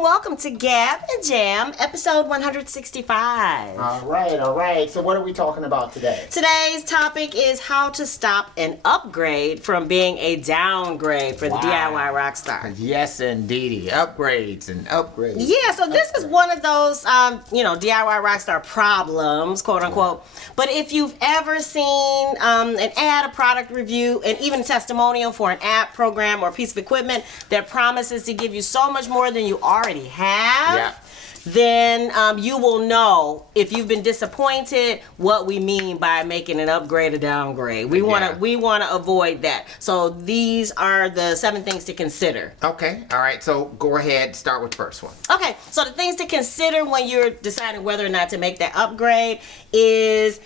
Welcome to Gab Jam, episode 165. All right. So what are we talking about today? Today's topic is how to stop an upgrade from being a downgrade for the DIY rockstar. Yes, indeedy. Upgrades and upgrades. Yeah, so this is one of those, DIY rockstar problems, quote unquote. But if you've ever seen an ad, a product review, and even a testimonial for an app, program, or piece of equipment that promises to give you so much more than you already have, then you will know if you've been disappointed what we mean by making an upgrade or downgrade. We want to avoid that. So these are the 7 things to consider. Okay. All right. So go ahead. Start with the first one. Okay. So the things to consider when you're deciding whether or not to make that upgrade is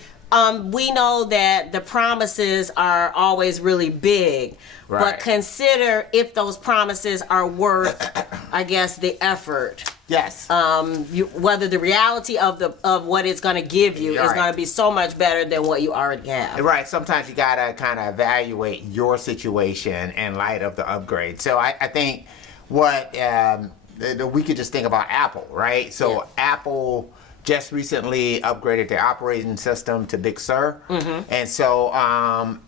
we know that the promises are always really big. Right. But consider if those promises are worth, I guess, the effort. Yes. Whether the reality of what it's going to give you is going to be so much better than what you already have. Right. Sometimes you got to kind of evaluate your situation in light of the upgrade. So I think what we could just think about Apple, right? So Apple just recently upgraded their operating system to Big Sur. Mm-hmm. And so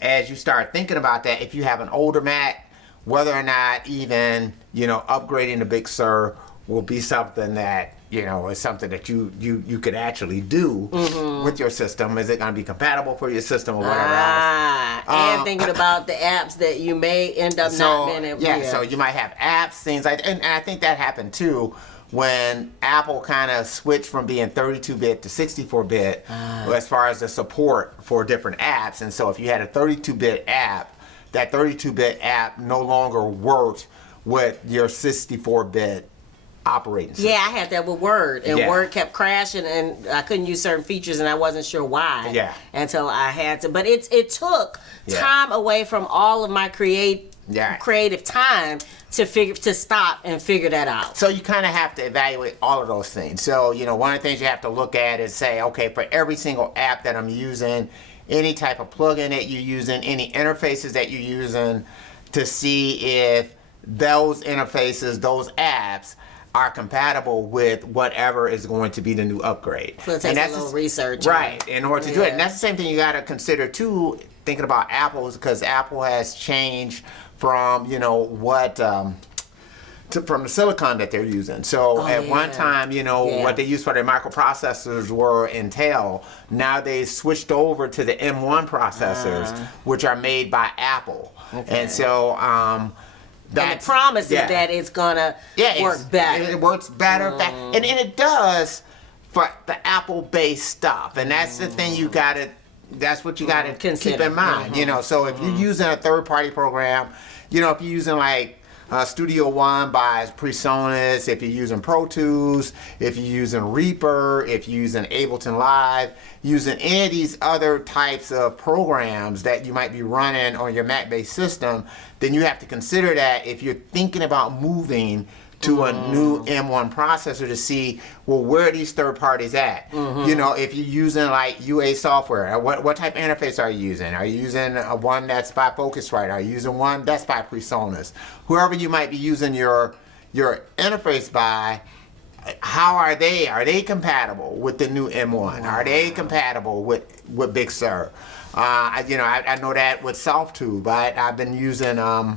as you start thinking about that, if you have an older Mac, whether or not even, upgrading to Big Sur will be something that, is something that you could actually do with your system. Is it going to be compatible for your system or whatever else? And thinking about the apps that you may end up not being able to. Yeah, so you might have apps, things like that. And I think that happened too when Apple kind of switched from being 32-bit to 64-bit as far as the support for different apps. And so if you had a 32-bit app, that 32-bit app no longer worked with your 64-bit operating system. Yeah, I had that with Word, and Word kept crashing, and I couldn't use certain features, and I wasn't sure why until I had to. But it took time away from all of my creative time to stop and figure that out. So you kind of have to evaluate all of those things. So, one of the things you have to look at is say, okay, for every single app that I'm using, any type of plugin that you're using, any interfaces that you're using, to see if those interfaces, those apps, are compatible with whatever is going to be the new upgrade. So it takes a little research. Right, in order to do it. And that's the same thing you got to consider, too, thinking about Apple, because Apple has changed from, from the silicon that they're using. So at one time, what they used for their microprocessors were Intel. Now they switched over to the M1 processors, which are made by Apple. Okay. And so and the promise is that it's gonna work better. It works better, and it does for the Apple-based stuff. And that's the thing that's what you gotta keep in mind. So if you're using a third-party program, if you're using like Studio One by PreSonus, if you're using Pro Tools, if you're using Reaper, if you're using Ableton Live, using any of these other types of programs that you might be running on your Mac-based system, then you have to consider that if you're thinking about moving to a new M1 processor to see, well, where are these third parties at? If you're using like UA software, what type of interface are you using? Are you using one that's by Focusrite? Are you using one that's by PreSonus? Whoever you might be using your interface by, how are they? Are they compatible with the new M1? Are they compatible with Big Sur? I know that with SoftTube. I've been using, I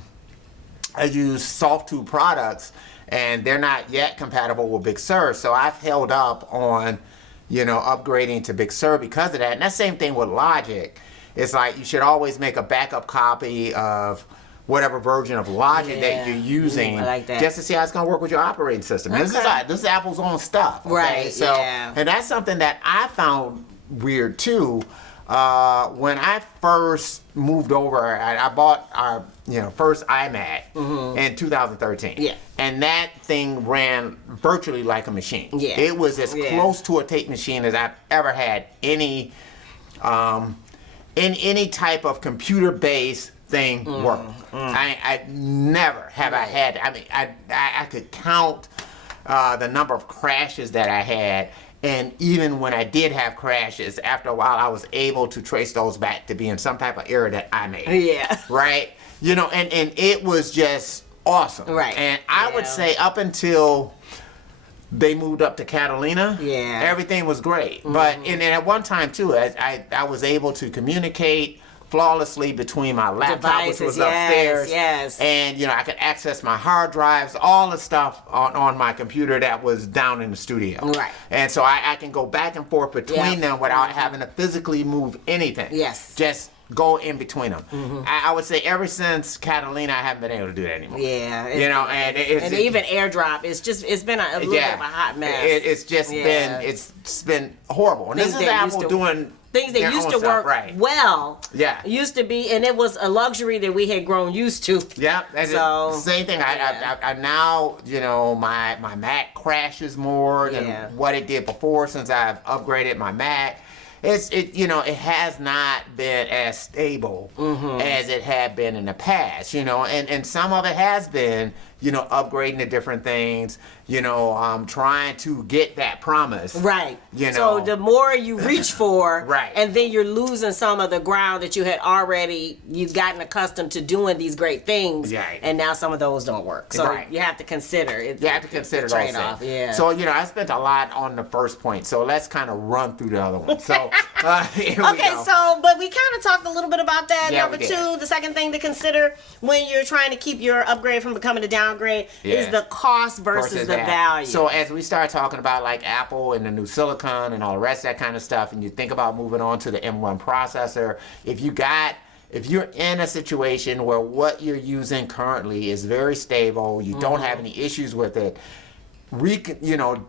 use SoftTube products, and they're not yet compatible with Big Sur. So I've held up on, upgrading to Big Sur because of that. And that same thing with Logic. It's like you should always make a backup copy of whatever version of Logic that you're using, I like that. just to see how it's going to work with your operating system. Okay. This is Apple's own stuff. Okay? Right, So, yeah. and that's something that I found weird too. When I first moved over, I bought our first iMac in 2013. Yeah. And that thing ran virtually like a machine. Yeah. It was as close to a tape machine as I've ever had any in any type of computer-based thing work. I never have I had. I mean, I could count the number of crashes that I had. And even when I did have crashes, after a while, I was able to trace those back to being some type of error that I made. Yeah. Right? And it was just awesome. Right. And I would say up until they moved up to Catalina, everything was great. But and then at one time, too, I was able to communicate flawlessly between my laptop, Devices, which was upstairs, yes. and I could access my hard drives, all the stuff on my computer that was down in the studio. Right. And so I can go back and forth between them without having to physically move anything. Yes. Just go in between them. I would say ever since Catalina, I haven't been able to do that anymore. Yeah. And even AirDrop, it's been a little bit of a hot mess. It's just been horrible. And Things this is that Apple used to- doing Things that their used own to stuff, work right. well, Yeah. used to be, and it was a luxury that we had grown used to. Yeah, that's So, same thing. I now my Mac crashes more than what it did before since I've upgraded my Mac. It has not been as stable as it had been in the past. And some of it has been upgrading to different things. Trying to get that promise. Right. So the more you reach for, Right. and then you're losing some of the ground that you've gotten accustomed to doing these great things, Right. and now some of those don't work. So Right. you have to consider it. You have to consider the those trade-off. things. Yeah. So I spent a lot on the first point. So let's kind of run through the other one. So here we Okay, go. but we kind of talked a little bit about that. Yeah, Number we did. 2, the second thing to consider when you're trying to keep your upgrade from becoming a downgrade is Yeah. the cost versus the that. value. So as we start talking about like Apple and the new silicon and all the rest of that kind of stuff, and you think about moving on to the M1 processor, if you're in a situation where what you're using currently is very stable, you don't have any issues with it,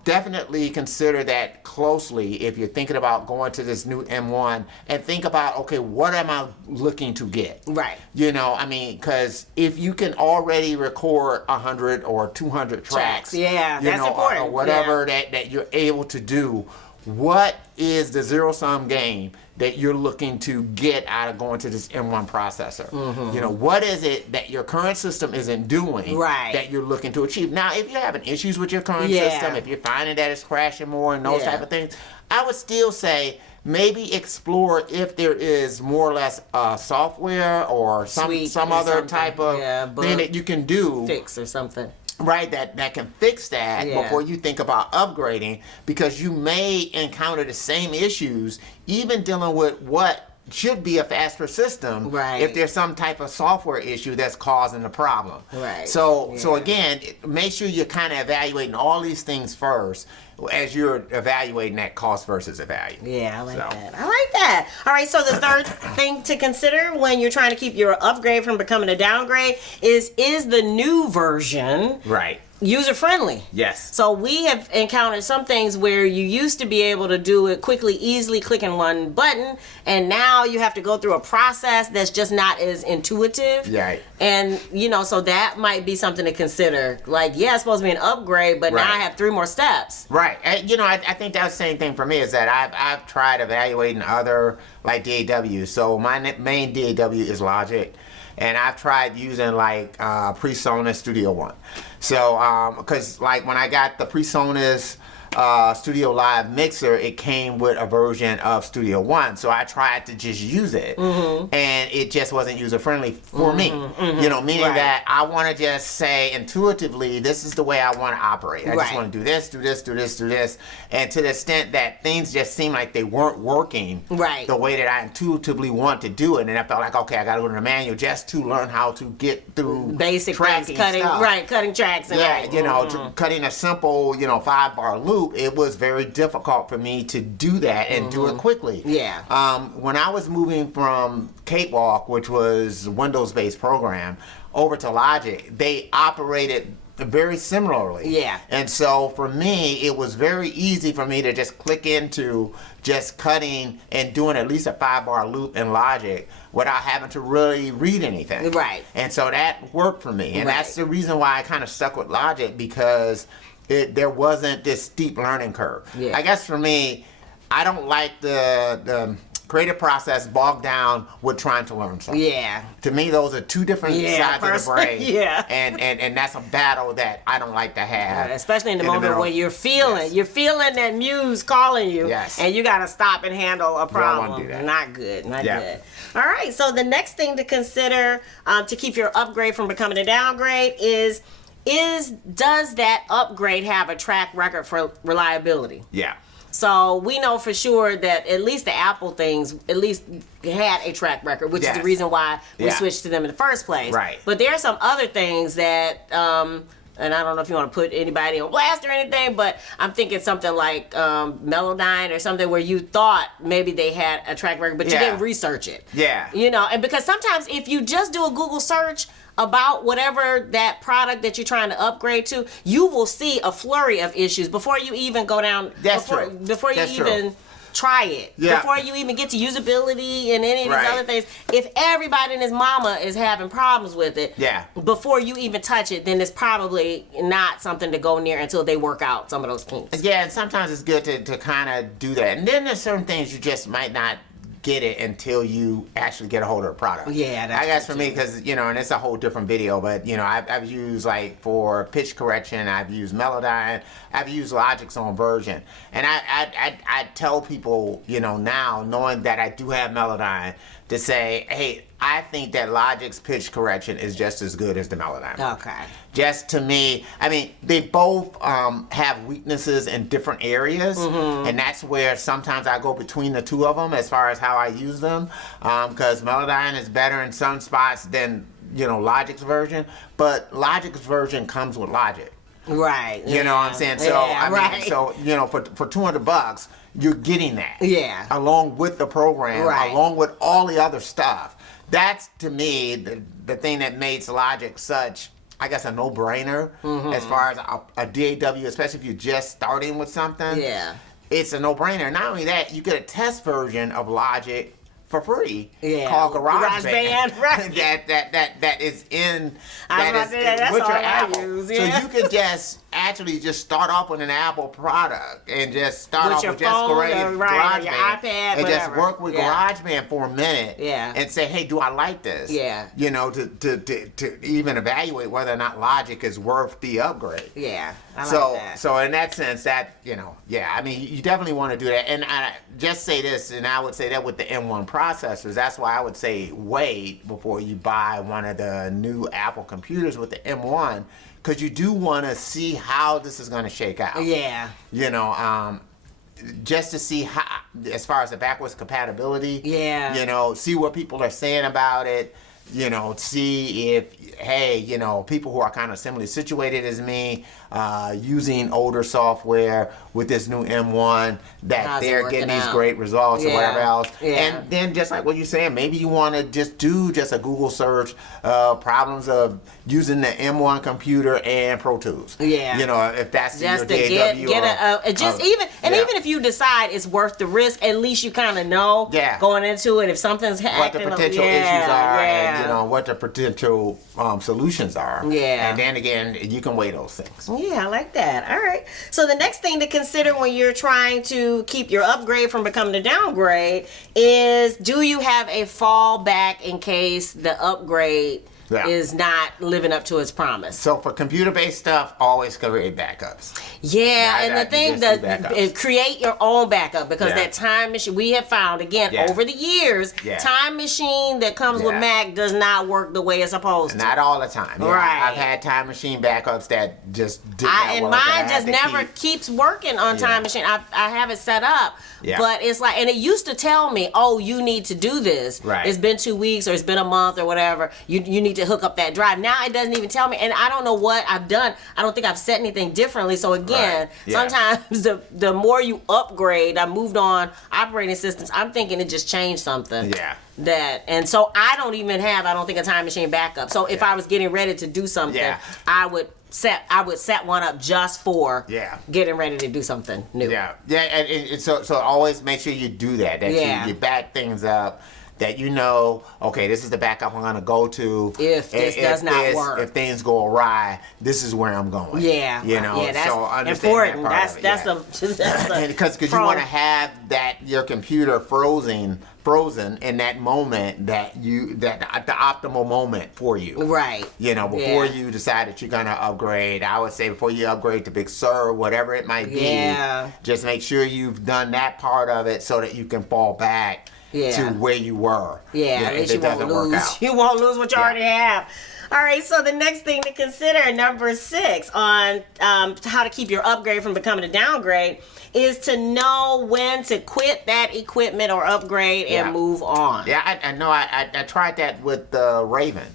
definitely consider that closely if you're thinking about going to this new M1, and think about, okay, what am I looking to get? Right. Because if you can already record 100 or 200 tracks, that's important. or whatever that you're able to do, what is the zero-sum game that you're looking to get out of going to this M1 processor? What is it that your current system isn't doing that you're looking to achieve? Now, if you're having issues with your current system, if you're finding that it's crashing more and those type of things, I would still say maybe explore if there is more or less software or some other type of thing that you can do. Fix or something. Right, that can fix that before you think about upgrading, because you may encounter the same issues even dealing with what should be a faster system if there's some type of software issue that's causing the problem. Right. So again, make sure you're kind of evaluating all these things first as you're evaluating that cost versus the value. Yeah, I like that. All right, so the third thing to consider when you're trying to keep your upgrade from becoming a downgrade is the new version user-friendly? Yes. So we have encountered some things where you used to be able to do it quickly, easily clicking one button, and now you have to go through a process that's just not as intuitive. Right. And, so that might be something to consider. Like, it's supposed to be an upgrade, but now I have 3 more steps. Right. And, I think that's the same thing for me, is that I've tried evaluating other, like, DAW. So my main DAW is Logic. And I've tried using like PreSonus Studio One. So, because like when I got the PreSonus Studio Live mixer, it came with a version of Studio One. So I tried to just use it, and it just wasn't user friendly for me. Meaning that I want to just say intuitively, this is the way I want to operate. I just want to do this, do this, do this, do this, and to the extent that things just seemed like they weren't working the way that I intuitively want to do it, and I felt like, okay, I got to go to the manual just to learn how to get through basic tracking cutting stuff. Cutting tracks. And to cutting a simple 5-bar loop, it was very difficult for me to do that and do it quickly. Yeah. When I was moving from Cakewalk, which was a Windows-based program, over to Logic, they operated very similarly. Yeah. And so for me, it was very easy for me to just click into just cutting and doing at least a 5-bar loop in Logic without having to really read anything. Right. And so that worked for me. And Right. that's the reason why I kind of stuck with Logic, because there wasn't this steep learning curve. Yeah. I guess for me, I don't like the creative process bogged down with trying to learn something. Yeah. To me, those are two different sides of the brain. Yeah. And that's a battle that I don't like to have. Especially in the moment middle. when you're feeling, Yes. you're feeling that muse calling you, Yes. and you got to stop and handle a problem. wanna do that. Not good, not Yeah. good. All right, so the next thing to consider to keep your upgrade from becoming a downgrade is does that upgrade have a track record for reliability? Yeah. So we know for sure that at least the Apple things at least had a track record, which is Yes. the reason why we Yeah. switched to them in the first place. Right. But there are some other things that, and I don't know if you want to put anybody on blast or anything, but I'm thinking something like Melodyne or something where you thought maybe they had a track record, but you Yeah. didn't research it. Yeah. You know, and because sometimes if you just do a Google search about whatever that product that you're trying to upgrade to, you will see a flurry of issues before you even go down. That's before, true. Before you That's true. even try it. Yeah. Before you even get to usability and any of these Right. other things. If everybody and his mama is having problems with it, Yeah. before you even touch it, then it's probably not something to go near until they work out some of those kinks. Yeah, and sometimes it's good to kind of do that. And then there's certain things you just might not get it until you actually get a hold of the product. Yeah, that's I guess true, for me, because, and it's a whole different video, but, I've used, like, for pitch correction, I've used Melodyne, I've used Logic's own version. And I tell people, now, knowing that I do have Melodyne, to say, hey, I think that Logic's pitch correction is just as good as the Melodyne. Okay. Just to me, I mean, they both have weaknesses in different areas, and that's where sometimes I go between the two of them as far as how I use them, because Melodyne is better in some spots than, Logic's version, but Logic's version comes with Logic. Right. You know what I'm saying? So, for $200, you're getting that. Yeah. Along with the program, Right. along with all the other stuff. That's, to me, the thing that makes Logic such, I guess, a no-brainer as far as a DAW, especially if you're just starting with something. Yeah. It's a no-brainer. Not only that, you get a test version of Logic for free called GarageBand. Right. that is in I was about to say, that's with all your I Apple. use, So yeah. you could just actually just start off with an Apple product and just start With off your with just phone or GarageBand right, or your iPad, and just whatever. work with Yeah. GarageBand for a minute Yeah. and say, hey, do I like this? Yeah. To even evaluate whether or not Logic is worth the upgrade. Yeah. I like So, that. so in that sense, that, I mean, you definitely want to do that. And I just say this, and I would say that with the M1 processors, that's why I would say wait before you buy one of the new Apple computers with the M1, because you do want to see how this is going to shake out. Yeah. Just to see how, as far as the backwards compatibility. Yeah. See what people are saying about it. See if, hey, people who are kind of similarly situated as me, using older software with this new M1, that How's it they're working getting these out? great results or Yeah. whatever else. Yeah. And then just like what you're saying, maybe you want to just do just a Google search, problems of using the M1 computer and Pro Tools. Yeah. If that's Just your to DAW. even if you decide it's worth the risk, at least you kind of know going into it if something's what acting the potential issues are, yeah. and what the potential solutions are. Yeah. And then again, you can weigh those things. Yeah, I like that. All right. So the next thing to consider when you're trying to keep your upgrade from becoming a downgrade is, do you have a fallback in case the upgrade is not living up to its promise? So for computer-based stuff, always create backups. Yeah, and the thing that create your own backup, because that time machine we have found again over the years, time machine that comes with Mac does not work the way it's supposed to. Not all the time. Right. I've had time machine backups that just did not work. And mine just never keeps working on time machine. I have it set up, but it's like, and it used to tell me, oh, you need to do this. Right. It's been 2 weeks or it's been a month or whatever. You need to hook up that drive. Now it doesn't even tell me, and I don't know what I've done. I don't think I've set anything differently. So again, sometimes the more you upgrade, I moved on operating systems, I'm thinking it just changed something. And so I don't think a time machine backup. So if I was getting ready to do something, I would set one up just for getting ready to do something new. And so always make sure you do that. You back things up. That okay, this is the backup I'm gonna go to. If this does not work, if things go awry, this is where I'm going. That's so important. That's because you want to have your computer frozen in that moment that the optimal moment for you. Right. Before you decide that you're gonna upgrade. I would say before you upgrade to Big Sur, whatever it might be, just make sure you've done that part of it so that you can fall back to where you were. At least you won't lose. You won't lose what you already have. All right, so the next thing to consider, number 6 on how to keep your upgrade from becoming a downgrade, is to know when to quit that equipment or upgrade and move on. I know. I tried that with the Raven.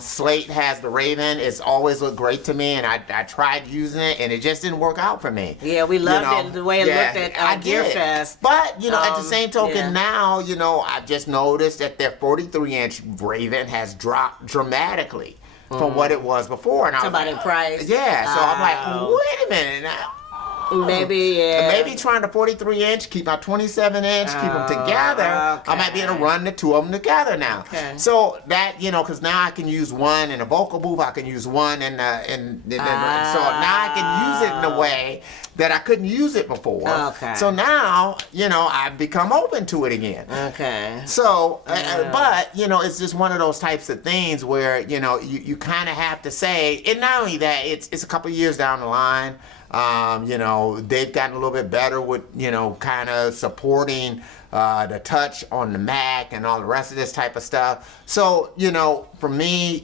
Slate has the Raven. It's always looked great to me, and I tried using it, and it just didn't work out for me. Yeah, we loved it the way it looked at Gear Fest. But at the same token, now I've just noticed that their 43-inch Raven has dropped dramatically from what it was before. And I was about in price. So I'm like, wait a minute now. Maybe trying to 43-inch, keep my 27-inch, keep them together. I might be able to run the two of them together now. So that because now I can use one in a vocal booth, I can use one so now I can use it in a way that I couldn't use it before. So now I've become open to it again. So but it's just one of those types of things where you kind of have to say, and not only that, it's a couple years down the line. They've gotten a little bit better with, kind of supporting the touch on the Mac and all the rest of this type of stuff. So, for me,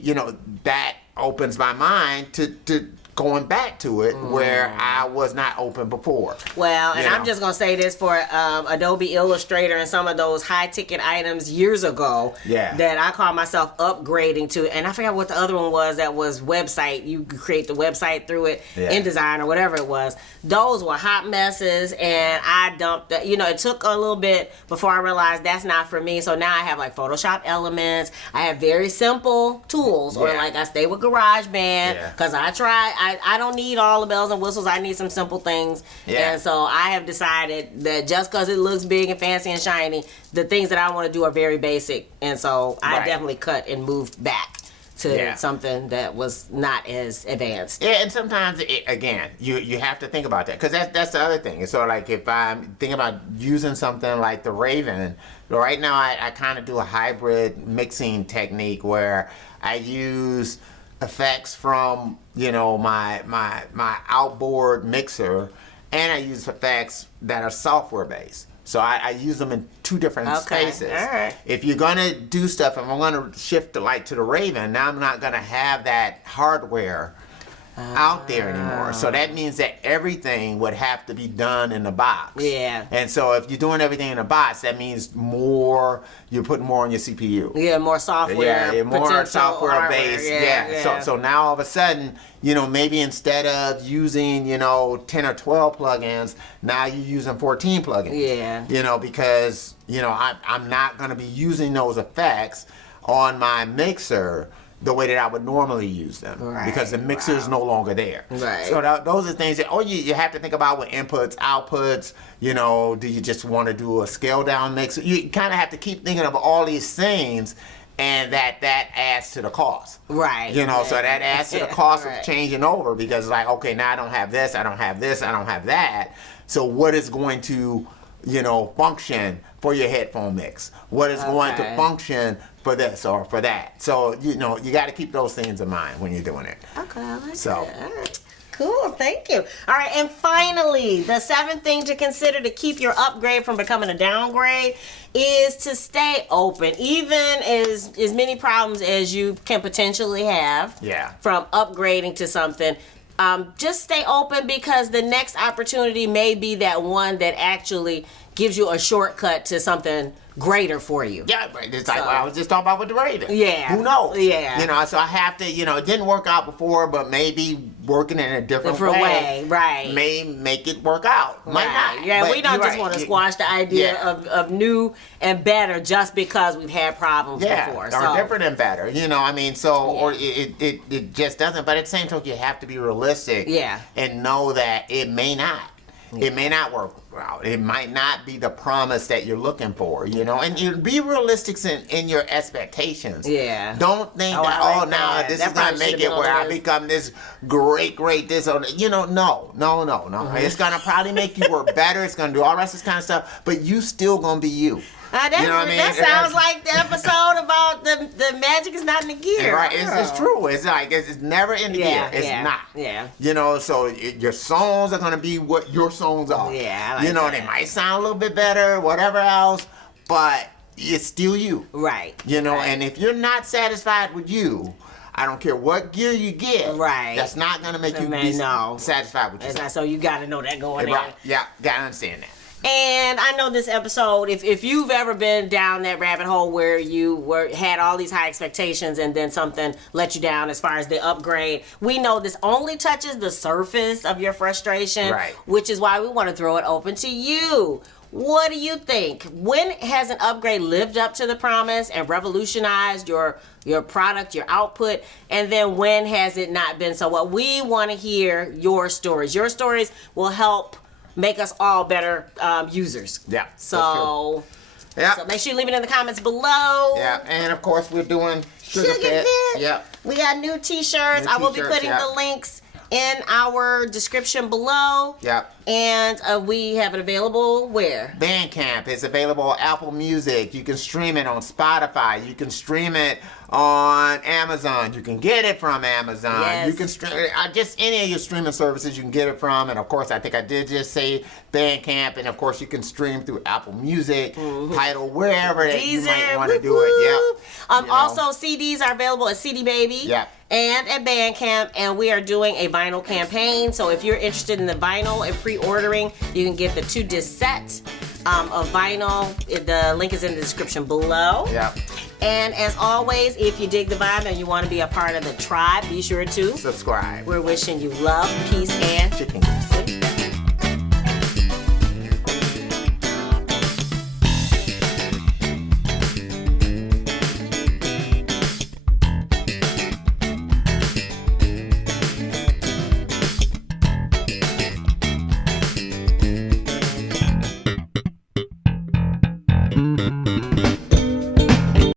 that opens my mind to going back to it where I was not open before. Well, and I'm just going to say this for Adobe Illustrator and some of those high-ticket items years ago that I called myself upgrading to. And I forgot what the other one was that was website. You could create the website through it, InDesign or whatever it was. Those were hot messes, and I dumped that. It took a little bit before I realized that's not for me. So now I have like Photoshop Elements. I have very simple tools, or like I stay with GarageBand because I don't need all the bells and whistles. I need some simple things. And so I have decided that just because it looks big and fancy and shiny, the things that I want to do are very basic. And so I definitely cut and moved back to something that was not as advanced. And sometimes, again, you have to think about that. Because that's the other thing. So like if I'm thinking about using something like the Raven, right now I kind of do a hybrid mixing technique where I use effects from my outboard mixer, and I use effects that are software based. So I use them in two different spaces. If you're gonna do stuff, if I'm gonna shift the light to the Raven, now I'm not gonna have that hardware out there anymore. So that means that everything would have to be done in the box. And so if you're doing everything in the box, that means you're putting more on your CPU. More software. More software based. So now all of a sudden, maybe instead of using, 10 or 12 plugins, now you're using 14 plugins. Because, I'm not going to be using those effects on my mixer the way that I would normally use them, because the mixer is no longer there. So those are things that you have to think about with inputs, outputs. Do you just want to do a scale down mixer? You kind of have to keep thinking of all these things, and that adds to the cost. So that adds to the cost of changing over, because like, okay, now I don't have this, I don't have this, I don't have that. So what is going to function for your headphone mix? What is going to function for this or for that? So, you got to keep those things in mind when you're doing it. I like that. All right. Cool, thank you. All right, and finally, the 7th thing to consider to keep your upgrade from becoming a downgrade is to stay open. Even as many problems as you can potentially have from upgrading to something, just stay open, because the next opportunity may be that one that actually gives you a shortcut to something greater for you. Yeah, it's like what I was just talking about with the Raven. Yeah. Who knows? Yeah. You know, so I have to, it didn't work out before, but maybe working in a different way. Right. May make it work out. Might not. Yeah, but we don't you're just want to squash the idea of new and better just because we've had problems before. Or different and better. Or it just doesn't. But at the same time, you have to be realistic. Yeah. And know that it may not. It may not work out. It might not be the promise that you're looking for, And you be realistic in your expectations. Yeah. Don't think this is going to make it where I become this great this or no. Mm-hmm. It's going to probably make you work better. It's going to do all the rest of this kind of stuff, but you still going to be you. That sounds like the episode about the magic is not in the gear. Right, it's true. It's like it's never in the gear. It's not. Yeah. So your songs are gonna be what your songs are. Yeah, I like they might sound a little bit better, whatever else, but it's still you. Right. And if you're not satisfied with you, I don't care what gear you get. Right. That's not gonna make you be satisfied with yourself. So you gotta know that going in. Right. Yeah. Gotta understand that. And I know this episode, if you've ever been down that rabbit hole where you had all these high expectations and then something let you down as far as the upgrade, we know this only touches the surface of your frustration, which is why we want to throw it open to you. What do you think? When has an upgrade lived up to the promise and revolutionized your product, your output, and then when has it not been so well? We want to hear your stories. Your stories will help make us all better users. Yeah. So make sure you leave it in the comments below. Yeah, and of course we're doing Sugar Fit. Yep. We got new t-shirts. I will be putting the links in our description below. Yep. And we have it available where? Bandcamp is available on Apple Music. You can stream it on Spotify. You can stream it on Amazon. You can get it from Amazon. Yes. You can stream just any of your streaming services you can get it from. And of course, I think I did just say Bandcamp. And of course, you can stream through Apple Music, Tidal, wherever that you might want to do it. Yep. Also, CDs are available at CD Baby. Yep. And at Bandcamp, and we are doing a vinyl campaign. So if you're interested in the vinyl and pre-ordering, you can get the 2-disc set of vinyl. The link is in the description below. Yep. And as always, if you dig the vibe and you want to be a part of the tribe, be sure to subscribe. We're wishing you love, peace, and chicken.